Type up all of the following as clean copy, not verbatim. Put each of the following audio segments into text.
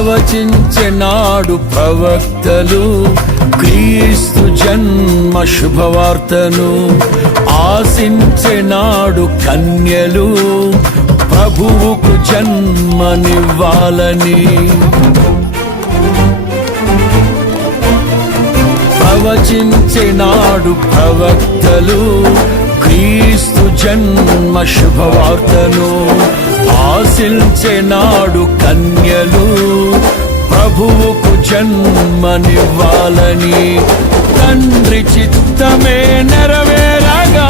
ప్రవచించెనాడు ప్రవక్తలు క్రీస్తు జన్మ శుభవార్తను. ఆశించెనాడు కన్యలు ప్రభువుకు జన్మనివ్వాలని. ప్రవచించెనాడు ప్రవక్తలు క్రీస్తు జన్మ శుభవార్తను. ఆశించెనాడు కన్యలు ప్రభువుకు జన్మనివ్వాలని. తండ్రి చిత్తమే నెరవేరగా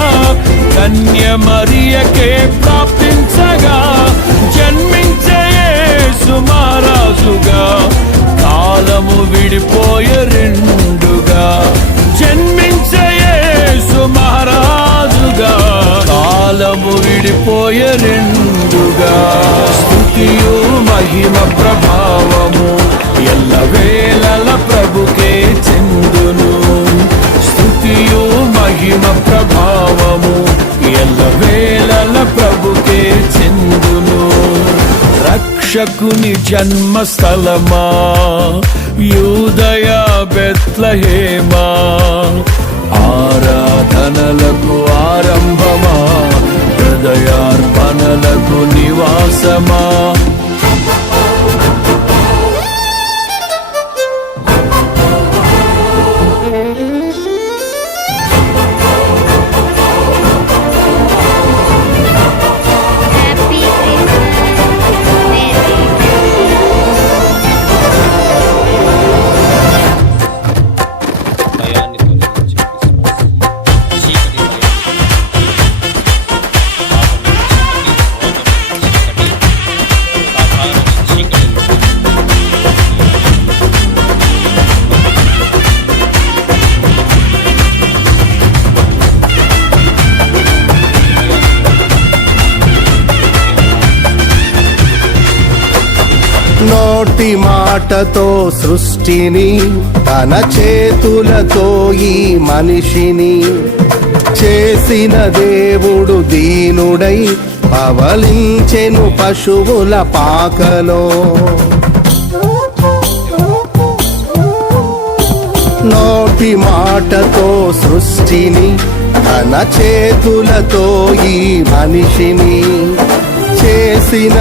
కన్య మరియకే ప్రాప్తించగా జన్మించే యేసు మహారాజుగా కాలము విడిపోయే రెండుగా. జన్మించే యేసు మహారాజుగా కాలము విడిపోయే రెండుగా. స్తుతియు మహిమ ప్రభావము ఎల్లవేళల ప్రభుకే చెందును. స్తుతియు మహిమ ప్రభావము ఎల్లవేళల ప్రభుకే చెందును. రక్షకుని జన్మస్థలమా యూదయ బెత్లెహేమా, ఆరాధనలకు ఆరంభమా హృదయార్పణలకు నివాసమా. నోటి మాటతో సృష్టిని తన చేతులతో ఈ మనిషిని చేసిన దేవుడు దీనుడై పవలించెను పశువుల పాకలో. నోటి మాటతో సృష్టిని తన చేతులతో ఈ మనిషిని చేసిన